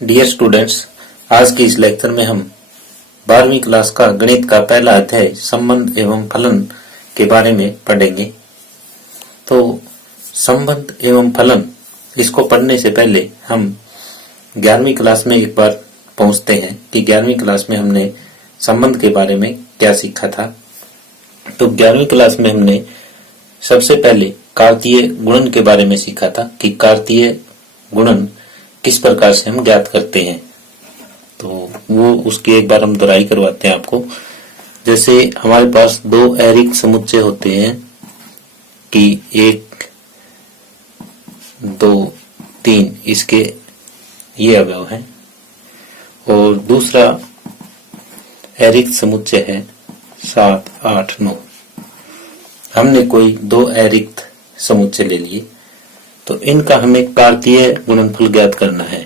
Dear students, आज के इस लेक्चर में हम 12वीं क्लास का गणित का पहला अध्याय संबंध एवं फलन के बारे में पढ़ेंगे। तो संबंध एवं फलन इसको पढ़ने से पहले हम 11वीं क्लास में एक बार पहुंचते हैं कि 11वीं क्लास में हमने संबंध के बारे में क्या सीखा था। तो 11वीं क्लास में हमने सबसे पहले कार्तीय गुणन के बारे में सीखा था कि कार्तीय गुणन किस प्रकार से हम ज्ञात करते हैं। तो वो उसकी एक बार हम दोहराई करवाते हैं आपको। जैसे हमारे पास दो ऐरिक समुच्चय होते हैं कि 1, 2, 3 इसके ये अवयव हैं और दूसरा ऐरिक समुच्चय है 7, 8, 9। हमने कोई दो ऐरिक समुच्चय ले लिए तो इनका हमें कार्तीय गुणनफल ज्ञात करना है।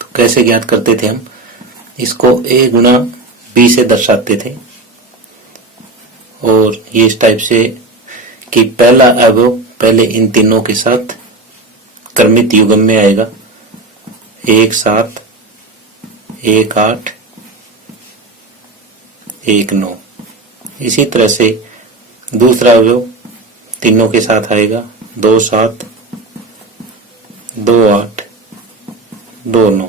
तो कैसे ज्ञात करते थे हम? इसको a गुणा b से दर्शाते थे और ये इस टाइप से कि पहला अवयव पहले इन तीनों के साथ क्रमित युग्म में आएगा, 1, 7, 1, 8, 1, 9। इसी तरह से दूसरा अवयव तीनों के साथ आएगा, 2, 7, 2, 8, 2, 9।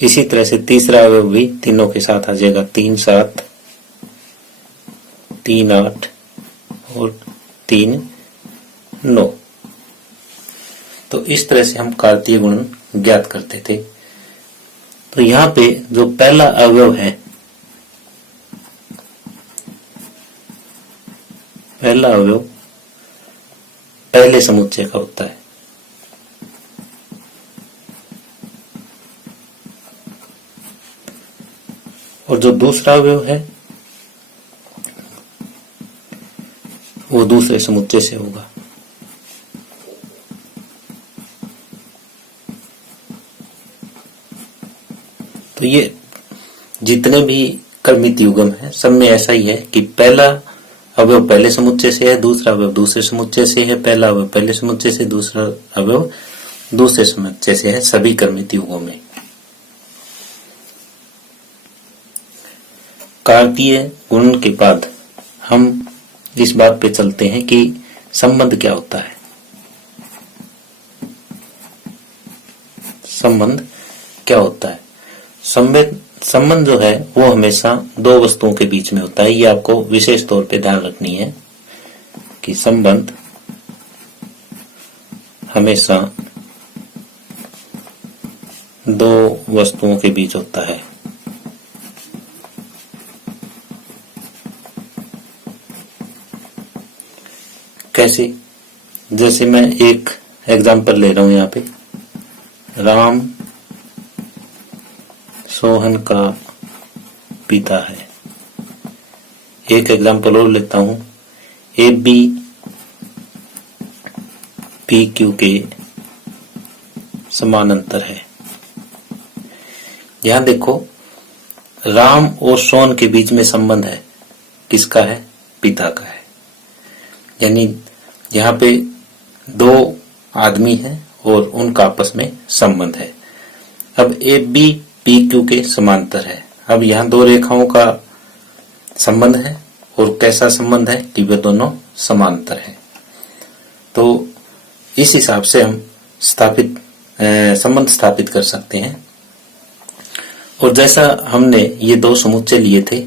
इसी तरह से तीसरा अवयव भी तीनों के साथ आ जाएगा, 3, 7, 3, 8 और 3, 9। तो इस तरह से हम कार्तीय गुणन ज्ञात करते थे। तो यहाँ पे जो पहला अवयव है, पहला अवयव पहले समुच्चय का होता है। और जो दूसरा अवयव है वो दूसरे समुच्चय से होगा। तो ये जितने भी क्रमित युग्म है सब में ऐसा ही है कि पहला अवयव पहले समुच्चय से है, दूसरा अवयव दूसरे समुच्चय से है, पहला अवयव पहले समुच्चय से, दूसरा अवयव दूसरे समुच्चय से है, सभी क्रमित युगों में। कार्तीय गुणन के बाद हम इस बात पे चलते हैं कि संबंध क्या होता है। संबंध क्या होता है? संबंध जो है वो हमेशा दो वस्तुओं के बीच में होता है। ये आपको विशेष तौर पे ध्यान रखनी है कि संबंध हमेशा दो वस्तुओं के बीच होता है। कैसे? जैसे मैं एक एग्जांपल ले रहा हूं यहाँ पे, राम सोहन का पिता है। एक एग्जांपल और लेता हूं, ए बी पी क्यू के समानांतर है। यहां देखो, राम और सोहन के बीच में संबंध है। किसका है? पिता का है। यानी यहाँ पे दो आदमी हैं और उनका आपस में संबंध है। अब ए बी पी क्यू के समांतर है। अब यहाँ दो रेखाओं का संबंध है और कैसा संबंध है कि वे दोनों समांतर है। तो इस हिसाब से हम संबंध स्थापित कर सकते हैं। और जैसा हमने ये दो समुच्चय लिए थे,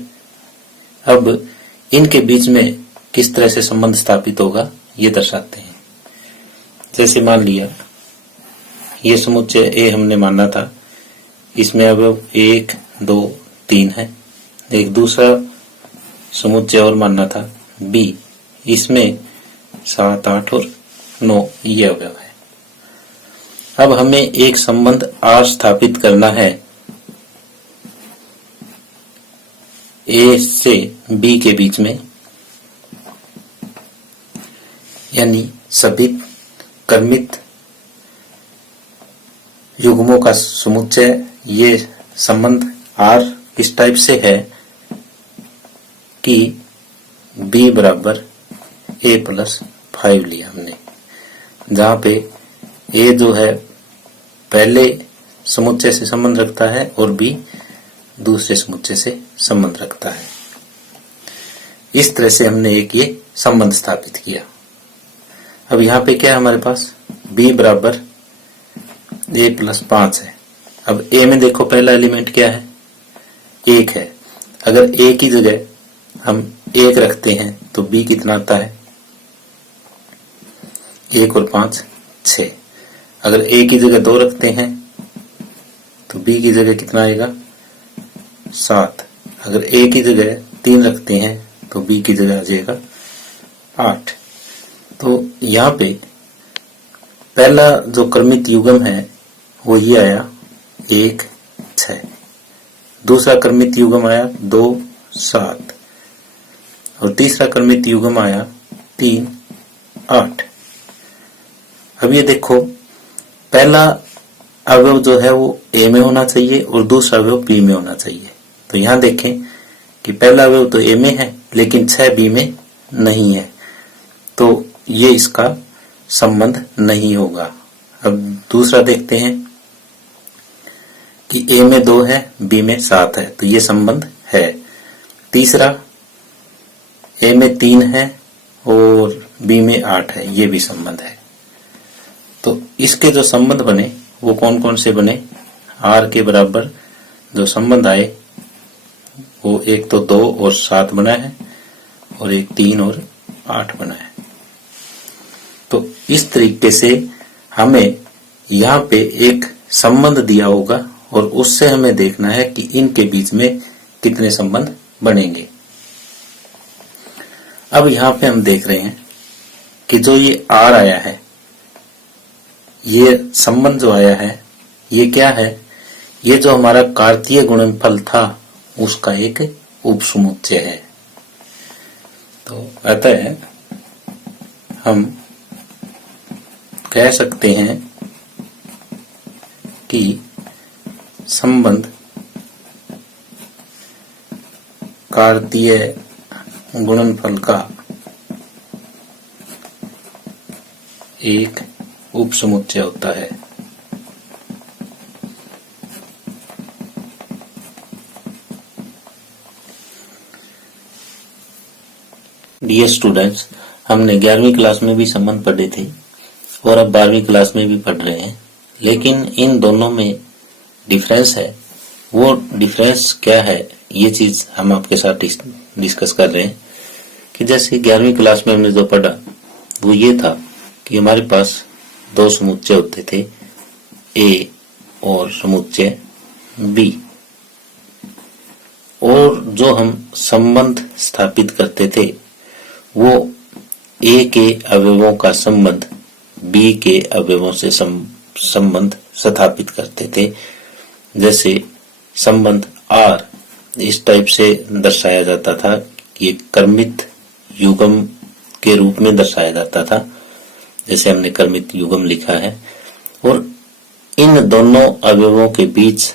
अब इनके बीच में किस तरह से संबंध स्थापित होगा ये दर्शाते हैं। जैसे मान लिया ये समुच्चय ए हमने माना था, इसमें अवयव 1, 2, 3 है। एक दूसरा समुच्चय और मानना था बी, इसमें 7, 8 और 9 ये अवयव है। अब हमें एक संबंध आर स्थापित करना है ए से बी के बीच में, यानी सभी क्रमित युग्मों का समुच्चय। ये संबंध आर इस टाइप से है कि b बराबर a+5 लिया हमने, जहां पे a जो है पहले समुच्चय से संबंध रखता है और b दूसरे समुच्चय से संबंध रखता है। इस तरह से हमने एक ये संबंध स्थापित किया। अब यहाँ पे क्या है हमारे पास, b बराबर a+5 है। अब a में देखो पहला एलिमेंट क्या है, 1 है। अगर a की जगह हम 1 रखते हैं तो b कितना आता है, 1 और 5 6। अगर a की जगह 2 रखते हैं तो b की जगह कितना आएगा, 7। अगर a की जगह 3 रखते हैं तो b की जगह आ जाएगा 8। तो यहाँ पे पहला जो क्रमित युग्म है वो ये आया 1 6, दूसरा क्रमित युग्म आया 2 7 और तीसरा क्रमित युग्म आया 3 8। अब ये देखो पहला अवयव जो है वो a में होना चाहिए और दूसरा अवयव b में होना चाहिए। तो यहाँ देखें कि पहला अवयव तो a में है लेकिन 6 b में नहीं है, तो ये इसका संबंध नहीं होगा। अब दूसरा देखते हैं कि a में 2 है b में 7 है, तो ये संबंध है। तीसरा a में 3 है और b में 8 है, ये भी संबंध है। तो इसके जो संबंध बने वो कौन कौन से बने, r के बराबर जो संबंध आए वो एक तो 2 और 7 बना है और एक 3 और 8 बना है। तो इस तरीके से हमें यहाँ पे एक संबंध दिया होगा और उससे हमें देखना है कि इनके बीच में कितने संबंध बनेंगे। अब यहाँ पे हम देख रहे हैं कि जो ये R आया है, ये संबंध जो आया है ये क्या है, ये जो हमारा कार्तीय गुणनफल था उसका एक उपसमुच्चय है। तो अतः हम कह सकते हैं कि संबंध कार्तीय गुणनफल का एक उपसमुच्चय होता है। डियर स्टूडेंट्स, हमने 11वीं क्लास में भी संबंध पढ़े थे और अब 12वीं क्लास में भी पढ़ रहे हैं, लेकिन इन दोनों में डिफरेंस है। वो डिफरेंस क्या है ये चीज हम आपके साथ डिस्कस कर रहे हैं कि जैसे 11वीं क्लास में हमने जो पढ़ा वो ये था कि हमारे पास 2 समुच्चय होते थे, A और समुच्चय B, और जो हम संबंध स्थापित करते थे वो A के अवयवों का संबंध B के अवयवों से संबंध स्थापित करते थे। जैसे संबंध R इस टाइप से दर्शाया जाता था, ये क्रमित युग्म के रूप में दर्शाया जाता था, जैसे हमने क्रमित युग्म लिखा है। और इन दोनों अवयवों के बीच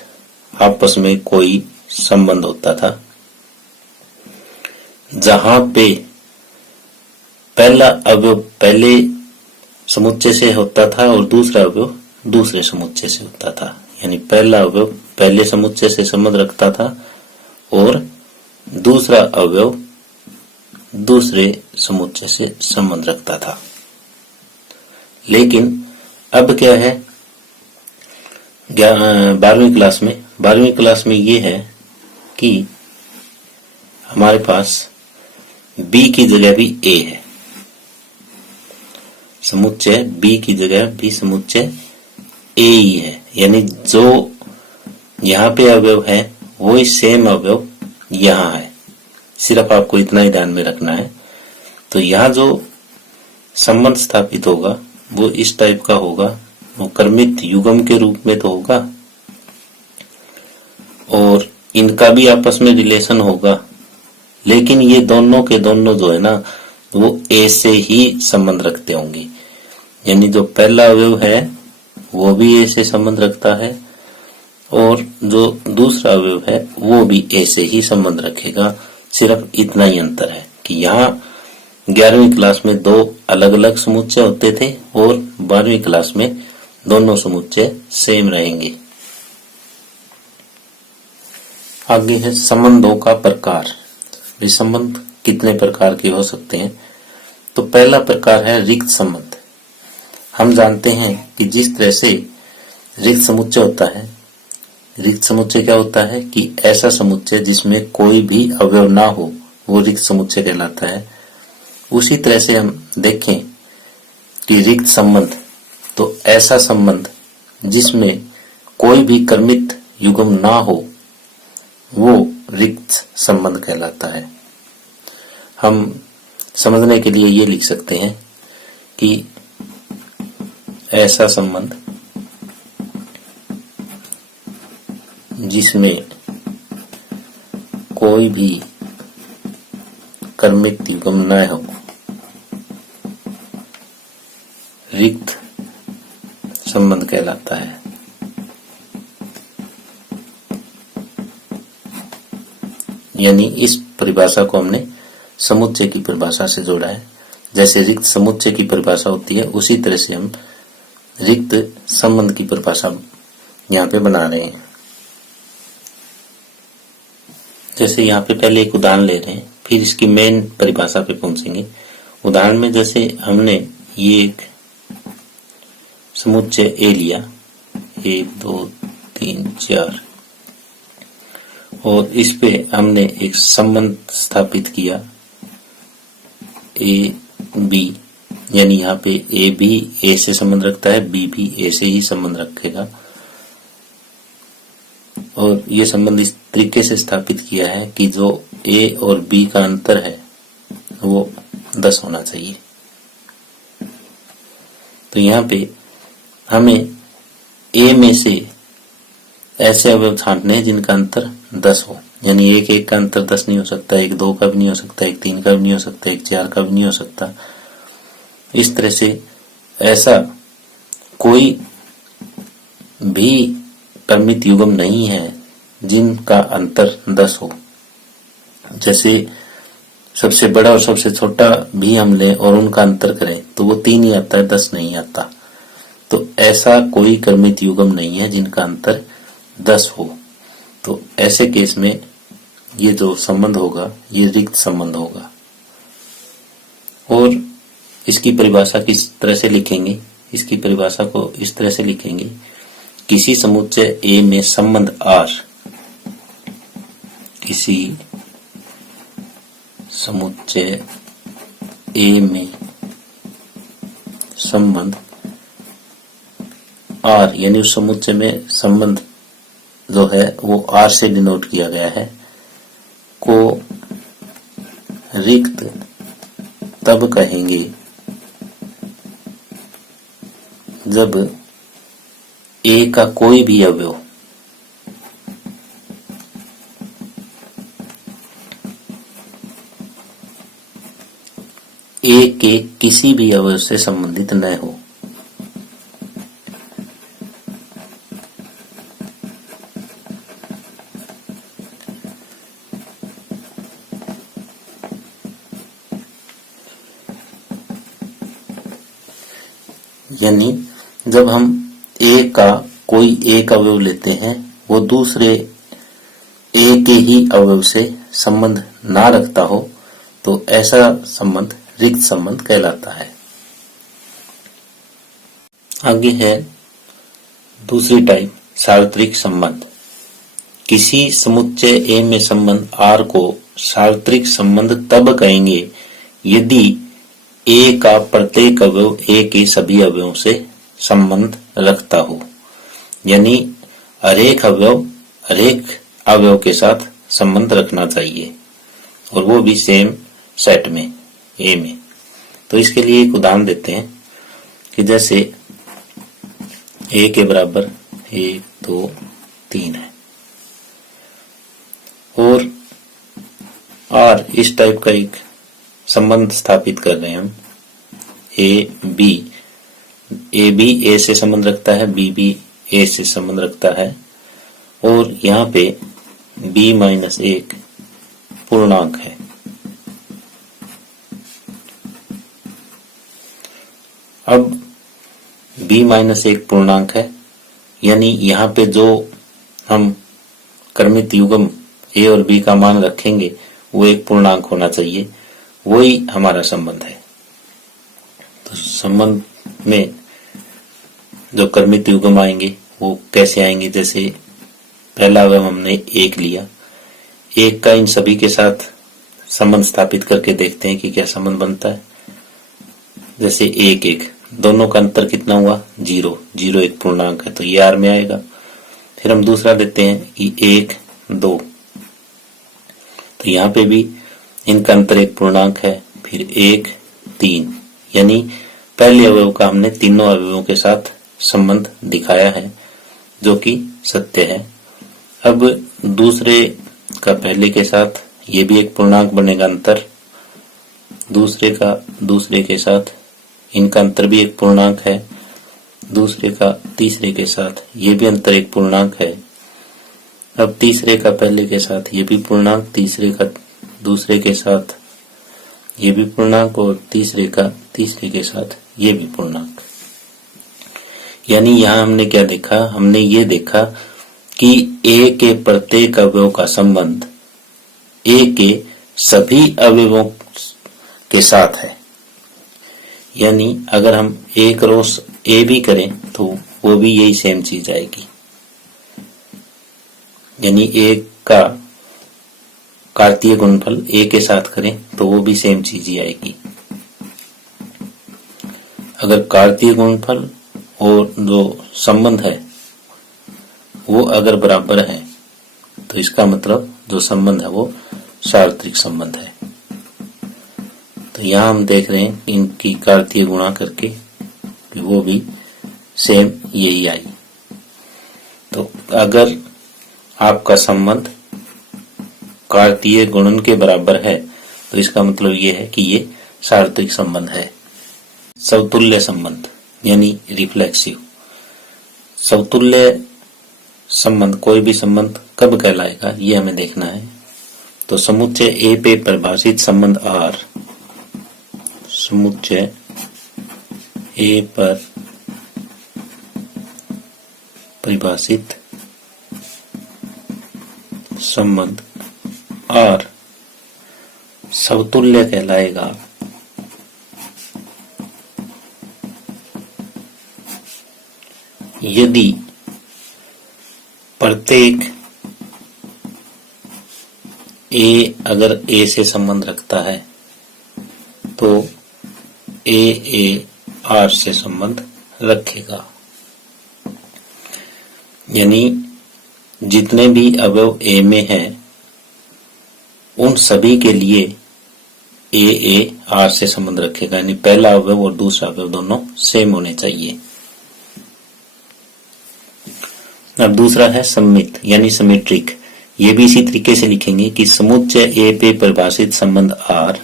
आपस में कोई संबंध होता था, जहां पे पहला अवयव पहले समुच्चय से होता था और दूसरा अवयव दूसरे समुच्चय से होता था। यानी पहला अवयव पहले समुच्चय से संबंध रखता था और दूसरा अवयव दूसरे समुच्चय से संबंध रखता था। लेकिन अब क्या है 12वीं क्लास में ये है कि हमारे पास B की जगह भी A है, समुच्चय B की जगह भी समुच्चय A ही है। यानी जो यहाँ पे अवयव है वही सेम अवयव यहाँ है, सिर्फ आपको इतना ही ध्यान में रखना है। तो यहाँ जो संबंध स्थापित होगा वो इस टाइप का होगा, वो क्रमित युग्म के रूप में तो होगा और इनका भी आपस में रिलेशन होगा, लेकिन ये दोनों के दोनों जो है ना वो A से ही संबंध रखते होंगे। यानी जो पहला अवयव है वो भी A से संबंध रखता है और जो दूसरा अवयव है वो भी A से ही संबंध रखेगा। सिर्फ इतना ही अंतर है कि यहाँ 11वीं क्लास में 2 अलग अलग समुच्चय होते थे और 12वीं क्लास में दोनों समुच्चय सेम रहेंगे। आगे है संबंधों का प्रकार। ये संबंध कितने प्रकार के हो सकते हैं? तो पहला प्रकार है रिक्त संबंध। हम जानते हैं कि जिस तरह से रिक्त समुच्चय होता है, रिक्त समुच्चय क्या होता है कि ऐसा समुच्चय जिसमें कोई भी अवयव ना हो, वो रिक्त समुच्चय कहलाता है। उसी तरह से हम देखें कि रिक्त संबंध, तो ऐसा संबंध जिसमें कोई भी कर्मित युग्म ना हो, वो रिक्त संबंध कहलाता है। हम समझने के लिए ये लिख सकते हैं कि ऐसा संबंध जिसमें कोई भी कर्मित युग्म न हो, रिक्त संबंध कहलाता है। यानी इस परिभाषा को हमने समुच्चय की परिभाषा से जोड़ा है। जैसे रिक्त समुच्चय की परिभाषा होती है, उसी तरह से हम रिक्त संबंध की परिभाषा यहाँ पे बना रहे हैं। जैसे यहाँ पे पहले एक उदाहरण ले रहे हैं, फिर इसकी मेन परिभाषा पे पहुंचेंगे। उदाहरण में जैसे हमने ये एक समुच्चय ए लिया, 1 2 3 4, और इस पे हमने एक संबंध स्थापित किया ए बी, यानी यहाँ पे ए भी ए से संबंध रखता है, बी भी ए से ही संबंध रखेगा। और ये संबंध इस तरीके से स्थापित किया है कि जो ए और बी का अंतर है वो 10 होना चाहिए। तो यहाँ पे हमें ए में से ऐसे अवयव छांटने हैं जिनका अंतर 10 हो। यानी 1 का अंतर 10 नहीं हो सकता, 1 2 का भी नहीं हो सकता, 1 3 का भी नहीं हो सकता, 1 4 का भी नहीं हो सकता। इस तरह से ऐसा कोई भी कर्मित युग्म नहीं है जिनका अंतर 10 हो। जैसे सबसे बड़ा और सबसे छोटा भी हम लें और उनका अंतर करें तो वो 3 ही आता है, 10 नहीं आता। तो ऐसा कोई कर्मित युग्म नहीं है जिनका अंतर 10 हो। तो ऐसे केस में ये जो संबंध होगा ये रिक्त संबंध होगा। और इसकी परिभाषा किस तरह से लिखेंगे? इसकी परिभाषा को इस तरह से लिखेंगे, किसी समुच्चय ए में संबंध आर, किसी समुच्चय ए में संबंध आर, यानी उस समुच्चय में संबंध जो है वो आर से डिनोट किया गया है, को रिक्त तब कहेंगे जब ए का कोई भी अवयव ए के किसी भी अवयव से संबंधित न हो। यानी जब हम ए का कोई एक अवयव लेते हैं, वो दूसरे ए के ही अवयव से संबंध ना रखता हो, तो ऐसा संबंध रिक्त संबंध कहलाता है। आगे है दूसरी टाइप, सार्वत्रिक संबंध। किसी समुच्चय ए में संबंध आर को सार्वत्रिक संबंध तब कहेंगे यदि ए का प्रत्येक अवयव ए के सभी अवयवों से संबंध रखता हो। यानी हरेक अवयव के साथ संबंध रखना चाहिए, और वो भी सेम सेट में, ए में। तो इसके लिए एक उदाहरण देते हैं कि जैसे ए के बराबर 1 2 3 है और आर, इस टाइप का एक संबंध स्थापित कर रहे हैं हम। ए बी ए से संबंध रखता है, बी भी ए से संबंध रखता है, और यहाँ पे b - 1 पूर्णांक है। अब b-1 पूर्णांक है, यानी यहाँ पे जो हम क्रमित युग्म a और b का मान रखेंगे वो एक पूर्णांक होना चाहिए, वही हमारा संबंध है। तो संबंध में जो क्रमित युग्म आएंगे वो कैसे आएंगे, जैसे पहला अवयव हमने 1 लिया, 1 का इन सभी के साथ संबंध स्थापित करके देखते हैं कि क्या संबंध बनता है। जैसे 1-1 दोनों का अंतर कितना हुआ, 0, 0 एक पूर्णांक है तो ये R में आएगा। फिर हम दूसरा लेते हैं कि 1-2, तो यहाँ पे भी इनका अंतर एक पूर्णांक है। फिर 1-3, यानी पहले अवयव का हमने तीनों अवयवों के साथ संबंध दिखाया है जो कि सत्य है। अब दूसरे का पहले के साथ ये भी एक पूर्णांक बनेगा अंतर, दूसरे का दूसरे के साथ इनका अंतर भी एक पूर्णांक है, दूसरे का तीसरे के साथ ये भी अंतर एक पूर्णांक है। अब तीसरे का पहले के साथ ये भी पूर्णांक, तीसरे का दूसरे के साथ ये भी पूर्णांक और तीसरे का तीसरे के साथ ये भी पूर्णांक। यानी यहाँ हमने क्या देखा, हमने ये देखा कि A के प्रत्येक अवयव का संबंध A के सभी अवयवों के साथ है। यानी अगर हम A क्रॉस A भी करें तो वो भी यही सेम चीज आएगी, यानी A का कार्तीय गुणनफल A के साथ करें तो वो भी सेम चीज ही आएगी। अगर कार्तीय गुणनफल और जो संबंध है वो अगर बराबर है तो इसका मतलब जो संबंध है वो सार्वत्रिक संबंध है। तो यहाँ हम देख रहे हैं इनकी कार्तीय गुणा करके कि वो भी सेम यही आई। तो अगर आपका संबंध कार्तीय गुणन के बराबर है तो इसका मतलब ये है कि ये सार्वत्रिक संबंध है। समतुल्य संबंध यानी रिफ्लेक्सिव। समतुल्य संबंध कोई भी संबंध कब कहलाएगा ये हमें देखना है। तो समुच्चय A पे परिभाषित संबंध R, समुच्चय A पर परिभाषित संबंध R समतुल्य कहलाएगा यदि प्रत्येक A अगर A से संबंध रखता है तो A R से संबंध रखेगा। यानी जितने भी अवयव A में हैं उन सभी के लिए A R से संबंध रखेगा, यानी पहला अवयव और दूसरा अवयव दोनों सेम होने चाहिए। अब दूसरा है सममित यानी सिमेट्रिक। ये भी इसी तरीके से लिखेंगे कि समुच्चय A पे परिभाषित संबंध R,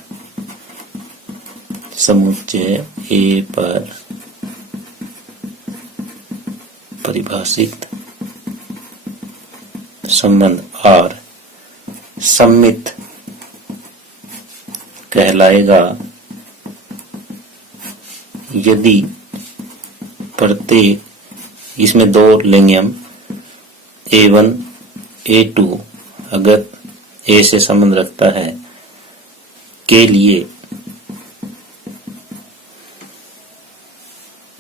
समुच्चय A पर परिभाषित संबंध R सममित कहलाएगा यदि प्रत्येक, इसमें दो लेंगे हम, A1 A2 अगर A से संबंध रखता है के लिए,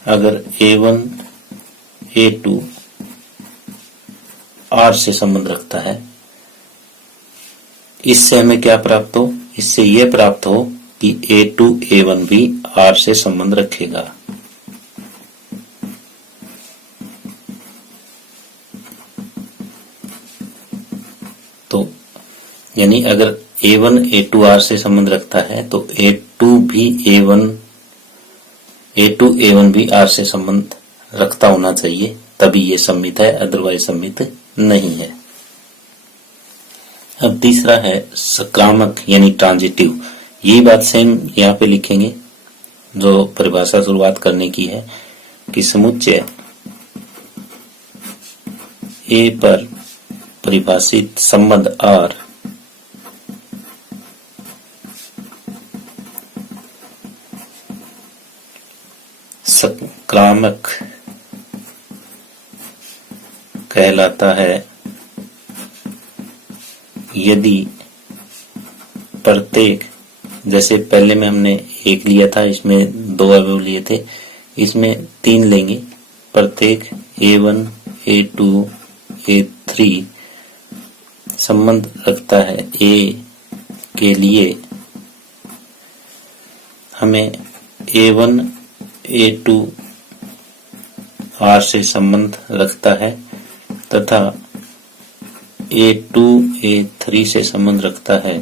अगर A1 A2 R से संबंध रखता है, इससे हमें क्या प्राप्त हो, इससे यह प्राप्त हो कि A2 A1 भी R से संबंध रखेगा। तो यानी अगर A1 A2 R से संबंध रखता है तो A2 A1 भी R से संबंध रखता होना चाहिए, तभी ये सम्मित है, अदरवाइज सम्मित नहीं है। अब तीसरा है सकारात्मक यानी ट्रांजिटिव। यही बात सेम यहाँ पे लिखेंगे जो परिभाषा शुरुआत करने की है कि समुच्चय A पर परिभाषित संबंध R संक्रामक कहलाता है यदि प्रत्येक, जैसे पहले में हमने एक लिया था, इसमें दो अवयव लिए थे, इसमें तीन लेंगे। प्रत्येक A1, A2, A3 संबंध रखता है A के लिए हमें A1, A2 R से संबंध रखता है तथा A2, A3 से संबंध रखता है।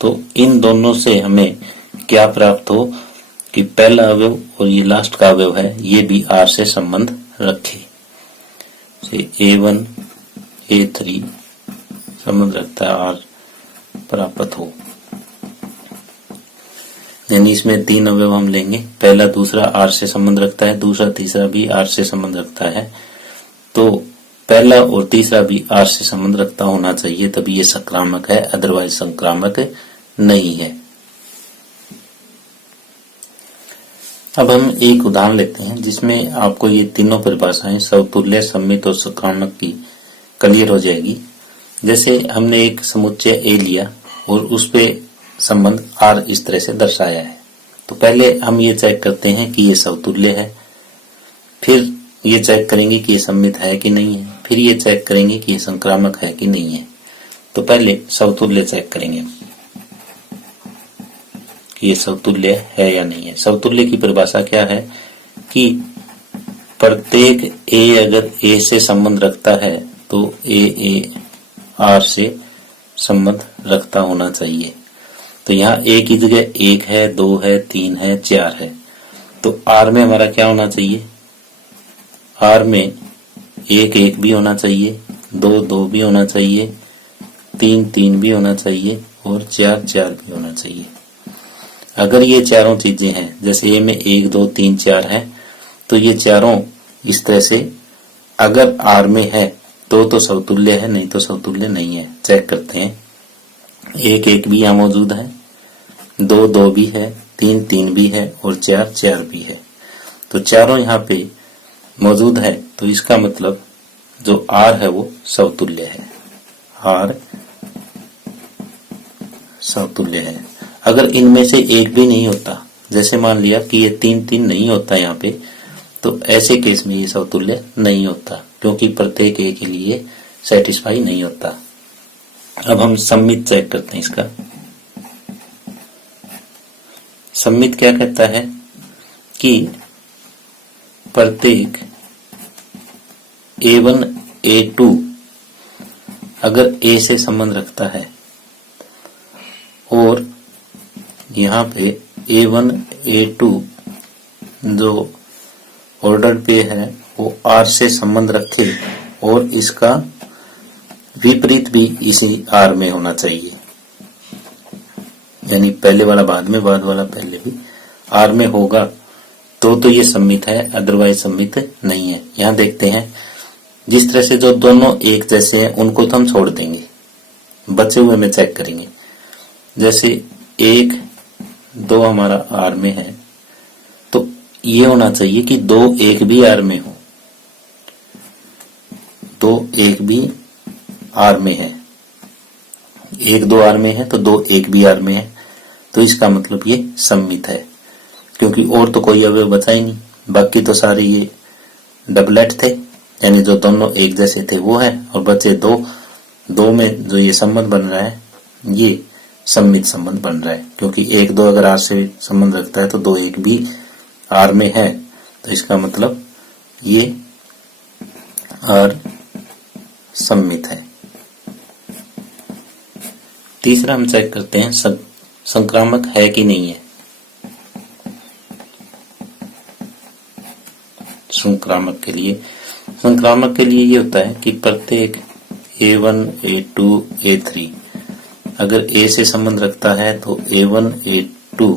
तो इन दोनों से हमें क्या प्राप्त हो कि पहला अवयव और ये लास्ट का अवयव है ये भी R से संबंध रखे। A1, A3 संबंध रखता है R प्राप्त हो, यानी इसमें तीन अवयव हम लेंगे। पहला दूसरा R से संबंध रखता है, दूसरा तीसरा भी R से संबंध रखता है। तो पहला और तीसरा भी R से संबंध रखता होना चाहिए, तभी ये संक्रामक है, अदरवाइज संक्रामक नहीं है। अब हम एक उदाहरण लेते हैं जिसमें आपको ये तीनों परिभाषाएं समतुल्य, सम्मित और संक्रामक की क्लियर हो जाएगी। जैसे हमने एक समुच्चय A लिया और उस पे संबंध R इस तरह से दर्शाया है, तो पहले हम ये चेक करते हैं कि ये समतुल्य है, फिर ये चेक करेंगे कि ये सम्मित है कि नहीं है, फिर ये चेक करेंगे कि ये संक्रामक है कि नहीं है। तो पहले समतुल्य चेक करेंगे कि ये समतुल्य है या नहीं है। समतुल्य की परिभाषा क्या है कि प्रत्येक A अगर A से संबंध रखता है तो A R से संबंध रखता होना चाहिए। तो यहाँ A की जगह 1 है, 2 है, 3 है, 4 है। तो R में हमारा क्या होना चाहिए? R में 1 1 भी होना चाहिए, 2 2 भी होना चाहिए, 3 3 भी होना चाहिए और 4 4 भी होना चाहिए। अगर ये चारों चीजें हैं, जैसे A में 1 2 3 4 है, तो ये चारों इस तरह से अगर R में है तो समतुल्य है, नहीं तो समतुल्य नहीं है। चेक करते हैं। 1 1 भी यहाँ मौजूद है, 2 2 भी है, 3 3 भी है और 4 4 भी है। तो चारों यहाँ पे मौजूद है, तो इसका मतलब जो R है वो समतुल्य है, R समतुल्य है। अगर इनमें से एक भी नहीं होता, जैसे मान लिया कि ये 3 3 नहीं होता यहाँ पे, तो ऐसे केस में ये समतुल्य नहीं होता, क्योंकि प्रत्येक A के लिए सेटिस्फाई नहीं होता। अब हम सम्मित चेक करते हैं इसका। सम्मित क्या कहता है कि प्रत्येक A1 A2 अगर A से संबंध रखता है और यहाँ पे A1 A2 जो ऑर्डर पे है वो R से संबंध रखे और इसका विपरीत भी इसी R में होना चाहिए, यानी पहले वाला बाद में, बाद वाला पहले भी R में होगा तो ये सम्मित है, अदरवाइज सम्मित नहीं है। यहाँ देखते हैं, जिस तरह से जो दोनों एक जैसे हैं उनको तो हम छोड़ देंगे, बचे हुए में चेक करेंगे। जैसे 1 2 हमारा R में है, तो ये होना चाहिए कि 2 1 भी R में हो, 2 1 भी R में है, 1 2 R में है तो 2 1 भी R में है, तो इसका मतलब ये सम्मित है, क्योंकि और तो कोई अवयव बचा ही नहीं, बाकी तो सारे ये डबलेट थे, यानी जो दोनों एक जैसे थे वो है, और बचे दो में जो ये संबंध बन रहा है ये सम्मित संबंध बन रहा है, क्योंकि 1 2 अगर R से संबंध रखता है तो 2 1 भी R में है, तो इसका मतलब ये R सम्मित है। तीसरा हम चेक करते हैं संक्रामक है कि नहीं है। संक्रामक के लिए ये होता है कि प्रत्येक A1 A2 A3 अगर A से संबंध रखता है तो A1 A2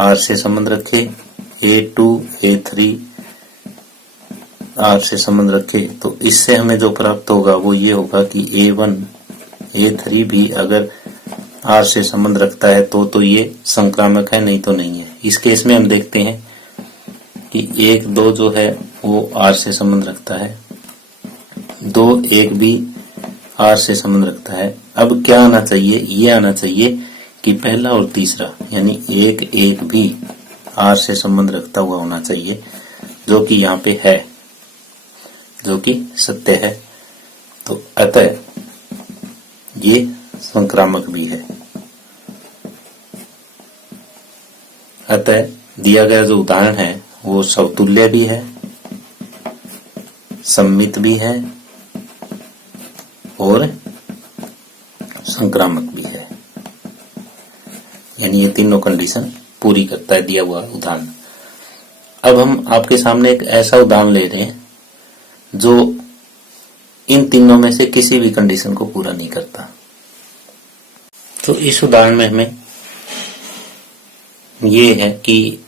R से संबंध रखे, A2 A3 R से संबंध रखे, तो इससे हमें जो प्राप्त होगा वो ये होगा कि A1 A3 भी अगर R से संबंध रखता है तो ये संक्रामक है, नहीं तो नहीं है। इस केस में हम देखते हैं कि 1 2 जो है वो आर से संबंध रखता है, 2 1 भी आर से संबंध रखता है। अब क्या आना चाहिए, ये आना चाहिए कि पहला और तीसरा यानी 1 1 भी आर से संबंध रखता हुआ होना चाहिए, जो कि यहाँ पे है, जो कि सत्य है। तो अतः ये संक्रामक भी है। अतः दिया गया जो उदाहरण है वो समतुल्य भी है, सम्मित भी है और संक्रामक भी है। यानी ये तीनों कंडीशन पूरी करता है दिया हुआ उदाहरण। अब हम आपके सामने एक ऐसा उदाहरण ले रहे हैं जो इन तीनों में से किसी भी कंडीशन को पूरा नहीं करता। तो इस उदाहरण में हमें ये है कि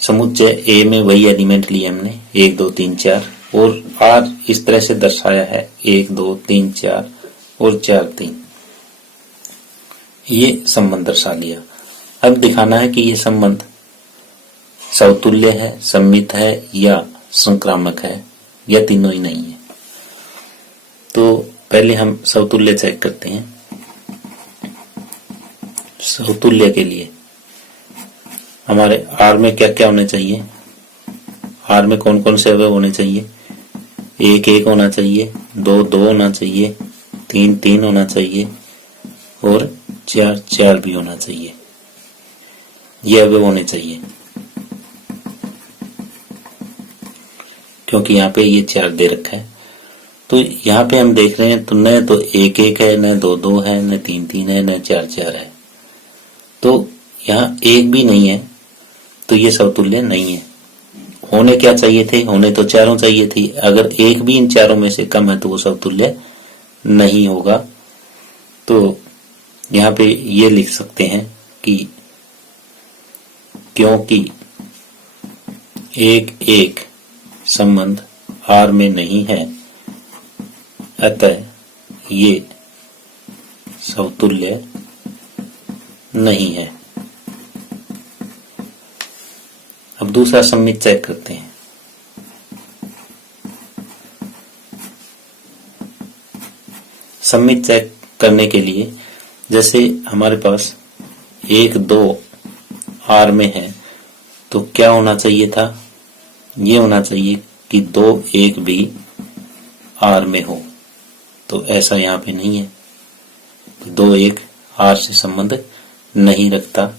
समुच्चय ए में वही एलिमेंट लिए हमने 1 2 3 4 और आर इस तरह से दर्शाया है 1 2 3 4 और 4 3, ये संबंध दर्शा लिया। अब दिखाना है कि ये संबंध समतुल्य है, सम्मित है या संक्रामक है या तीनों ही नहीं है। तो पहले हम समतुल्य चेक करते हैं। समतुल्य के लिए हमारे आर में क्या क्या होने चाहिए, आर में कौन कौन से अवयव होने चाहिए, 1 1 होना चाहिए, 2 2 होना चाहिए, 3 3 होना चाहिए और 4 4 भी होना चाहिए। ये अवयव होने चाहिए क्योंकि यहाँ पे ये 4 दे रखा है। तो यहाँ पे हम देख रहे हैं तो न तो 1 1 है, न 2 2 है, न 3 3 है, न 4 4 है। तो यहाँ 1 भी नहीं है, तो ये समतुल्य नहीं है। होने क्या चाहिए थे, होने तो चारों चाहिए थी। अगर 1 भी इन चारों में से कम है तो वो समतुल्य नहीं होगा। तो यहाँ पे ये लिख सकते हैं कि क्योंकि 1 1 संबंध आर में नहीं है, अतः ये समतुल्य नहीं है। अब दूसरा सम्मित चेक करते हैं। सम्मित चेक करने के लिए जैसे हमारे पास 1 2 आर में है तो क्या होना चाहिए था, ये होना चाहिए कि 2 1 भी आर में हो। तो ऐसा यहाँ पे नहीं है। 2 1 आर से संबंध नहीं रखता।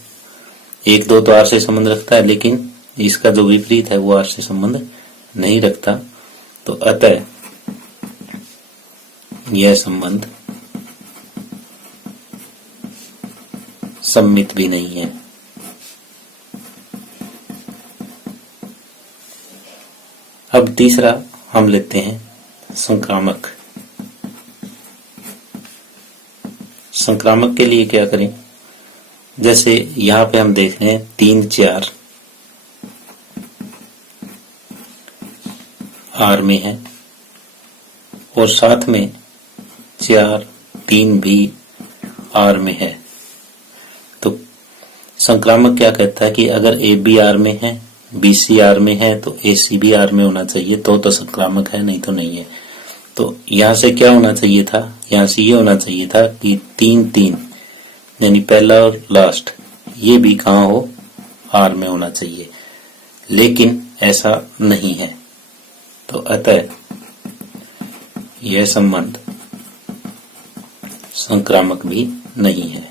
1 2 तो आर से संबंध रखता है, लेकिन इसका जो विपरीत है वो आर से संबंध नहीं रखता। तो अतः यह संबंध सम्मित भी नहीं है। अब तीसरा हम लेते हैं संक्रामक। संक्रामक के लिए क्या करें, जैसे यहाँ पे हम देख रहे हैं 3 4 आर में है और साथ में 4 3 भी आर में है। तो संक्रामक क्या कहता है कि अगर ए बी आर में है, बी सी आर में है तो ए सी भी आर में होना चाहिए, तो संक्रामक है, नहीं तो नहीं है। तो यहाँ से क्या होना चाहिए था, यहाँ से ये होना चाहिए था कि 3 3 यानी पहला और लास्ट ये भी कहाँ हो, आर में होना चाहिए, लेकिन ऐसा नहीं है। तो अतः यह संबंध संक्रामक भी नहीं है।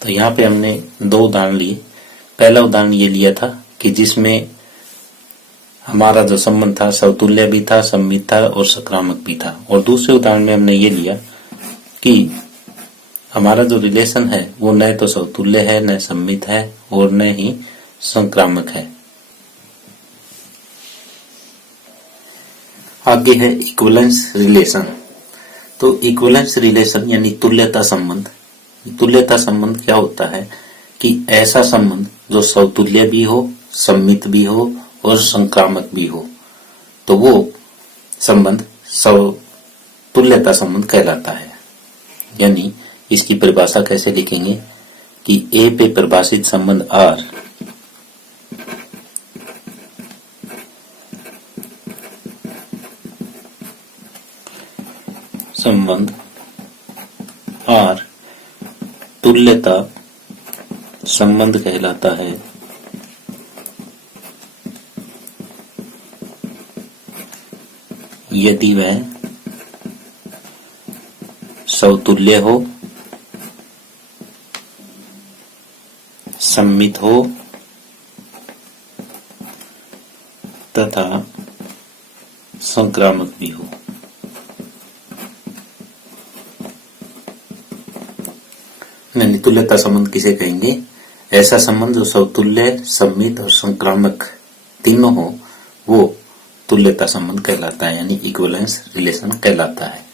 तो यहाँ पे हमने 2 उदाहरण लिए। पहला उदाहरण ये लिया था कि जिसमें हमारा जो संबंध था समतुल्य भी था, सम्मित था और संक्रामक भी था। और दूसरे उदाहरण में हमने ये लिया कि हमारा जो रिलेशन है वो न तो समतुल्य है, न सम्मित है और न ही संक्रामक है। आगे है इक्विवेलेंस रिलेशन। तो इक्विवेलेंस रिलेशन यानी तुल्यता संबंध। तुल्यता संबंध क्या होता है कि ऐसा संबंध जो समतुल्य भी हो, सम्मित भी हो और संक्रामक भी हो, तो वो संबंध तुल्यता संबंध कहलाता है। यानी इसकी परिभाषा कैसे लिखेंगे कि ए पे परिभाषित संबंध आर तुल्यता संबंध कहलाता है यदि वह समतुल्य हो, सममित हो तथा संक्रामक भी हो। यानी तुल्यता संबंध किसे कहेंगे? ऐसा संबंध जो समतुल्य, सममित और संक्रामक तीनों हो, वो तुल्यता संबंध कहलाता है, यानी इक्विवेलेंस रिलेशन कहलाता है।